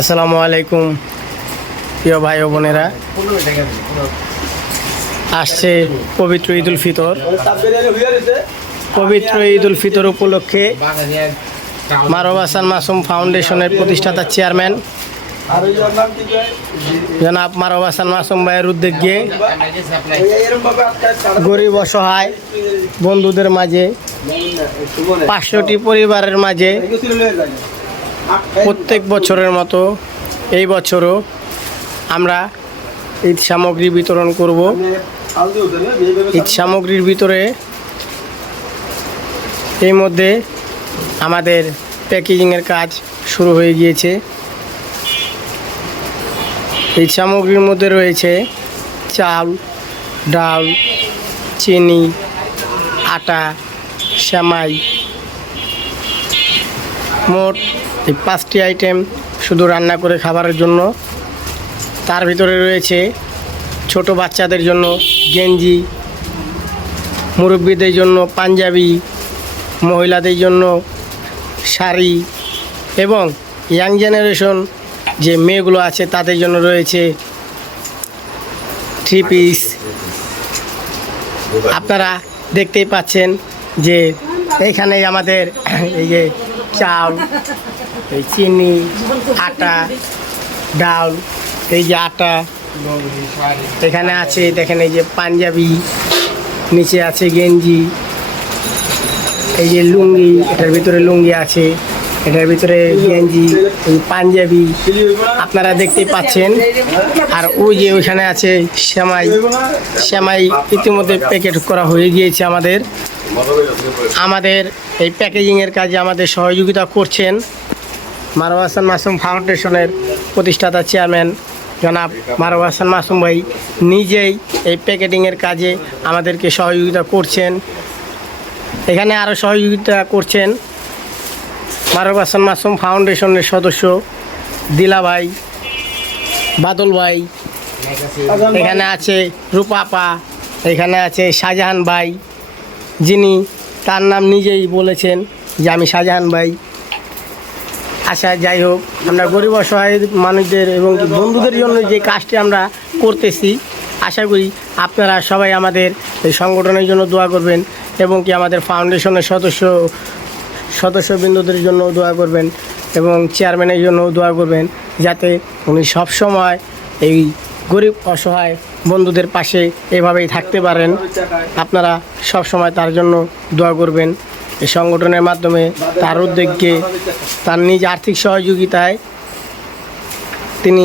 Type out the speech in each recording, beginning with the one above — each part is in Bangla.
আসসালামু আলাইকুম। প্রিয় ভাই ও বোনেরা, আসছে পবিত্র ঈদ উল ফিতর। পবিত্র ঈদ উল ফিতর উপলক্ষে মারব হাসান মাসুম ফাউন্ডেশনের প্রতিষ্ঠাতা চেয়ারম্যান জনাব মারব হাসান মাসুম ভাইয়ের উদ্যোগে গরিব অসহায় বন্ধুদের মাঝে, পাঁচশোটি পরিবারের মাঝে প্রত্যেক বছরের মতো এই বছরও আমরা ঈদ সামগ্রী বিতরণ করব। ঈদ সামগ্রীর ভিতরে এই মধ্যে আমাদের প্যাকেজিংয়ের কাজ শুরু হয়ে গিয়েছে। এই সামগ্রীর মধ্যে রয়েছে চাল, ডাল, চিনি, আটা, সেমাই মোট এই পাঁচটি আইটেম শুধু রান্না করে খাবারের জন্য। তার ভিতরে রয়েছে ছোট বাচ্চাদের জন্য গেঞ্জি, মুরব্বীদের জন্য পাঞ্জাবি, মহিলাদের জন্য শাড়ি এবং ইয়াং জেনারেশন যে মেয়েগুলো আছে তাদের জন্য রয়েছে থ্রি পিস আপনারা দেখতেই পাচ্ছেন যে এইখানে আমাদের এই যে চাল, এই চিনি, আটা, ডাল, এই যে আটা। এখানে আছে, দেখেন এই যে পাঞ্জাবি, নিচে আছে গেঞ্জি, এই যে লুঙ্গি, এটার ভিতরে লুঙ্গি আছে, এটার ভিতরে গেঞ্জি পাঞ্জাবি। আপনারা দেখতেই পাচ্ছেন, আর ওই যে ওইখানে আছে শ্যামাই শ্যামাই ইতিমধ্যে প্যাকেট করা হয়ে গিয়েছে আমাদের। আমাদের এই প্যাকেজিংয়ের কাজে আমাদের সহযোগিতা করছেন মারো হাসান মাসুম ফাউন্ডেশনের প্রতিষ্ঠাতা চেয়ারম্যান জনাব মারো হাসান মাসুম ভাই নিজেই এই প্যাকেটিংয়ের কাজে আমাদেরকে সহযোগিতা করছেন। এখানে আরও সহযোগিতা করছেন মারব হাসান মাসুম ফাউন্ডেশনের সদস্য দিলা ভাই, বাদল ভাই, এখানে আছে রূপাপা এখানে আছে শাহজাহান ভাই যিনি তার নাম নিজেই বলেছেন যে আমি শাহজাহান ভাই। আচ্ছা যাই হোক, আমরা গরিব অসহায় মানুষদের এবং বন্ধুদের জন্য যে কাজটি আমরা করতেছি, আশা করি আপনারা সবাই আমাদের এই সংগঠনের জন্য দোয়া করবেন এবং কি আমাদের ফাউন্ডেশনের সদস্য, সদস্যবৃন্দদের জন্য দোয়া করবেন এবং চেয়ারম্যানের জন্য দোয়া করবেন, যাতে উনি সবসময় এই গরিব অসহায় বন্ধুদের পাশে এভাবেই থাকতে পারেন। আপনারা সব সময় তার জন্য দোয়া করবেন। এই সংগঠনের মাধ্যমে তার উদ্যোগকে, তার নিজ আর্থিক সহযোগিতায় তিনি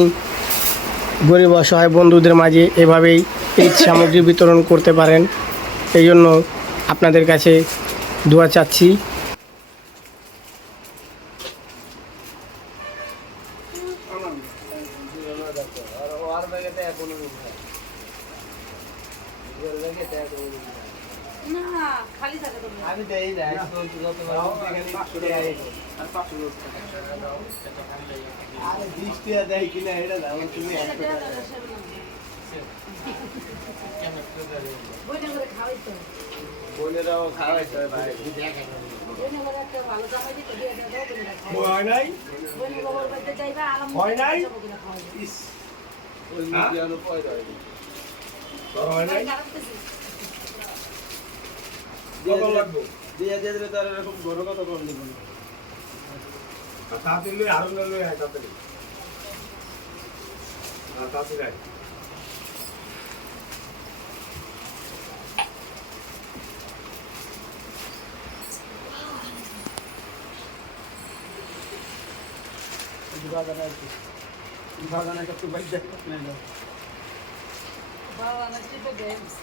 গরিব অসহায় বন্ধুদের মাঝে এভাবেই এই সামগ্রী বিতরণ করতে পারেন। এই জন্য আপনাদের কাছে দোয়া চাচ্ছি। তো আমি দেই না আরে বৃষ্টি দেয় কিনা এটা দাও তুমি বোনেরাও খাওয়াইতে হয় ভাই। হয় নাই? হয় নাই? ইস ওই মিডিয়ানো পয়দা দিয়ে দিয়ে দিলে তার এরকম গরু কত কম দিব তাড়াতাড়ি আরও লই আয় তাড়াতাড়ি আয়। বাগানে কত বাইক দেখ না বাবা না চিপে গেমস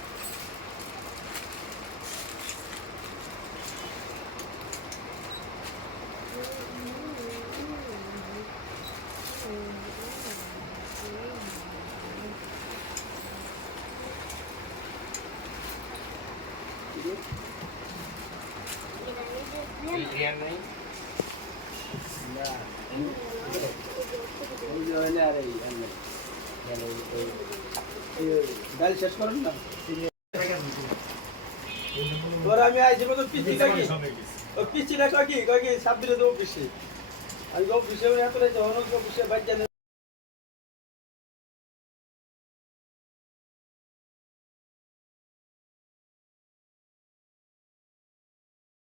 ওই ডাল শেষ করুন না? তোর আমি আইছি মতো পিচি নাকি? ও পিচি না কয় কি? কয় কি? সাত দিনে দেবো পিসি আজকে অফিসে এত রয়েছে অনেক অফিসে বাচ্চা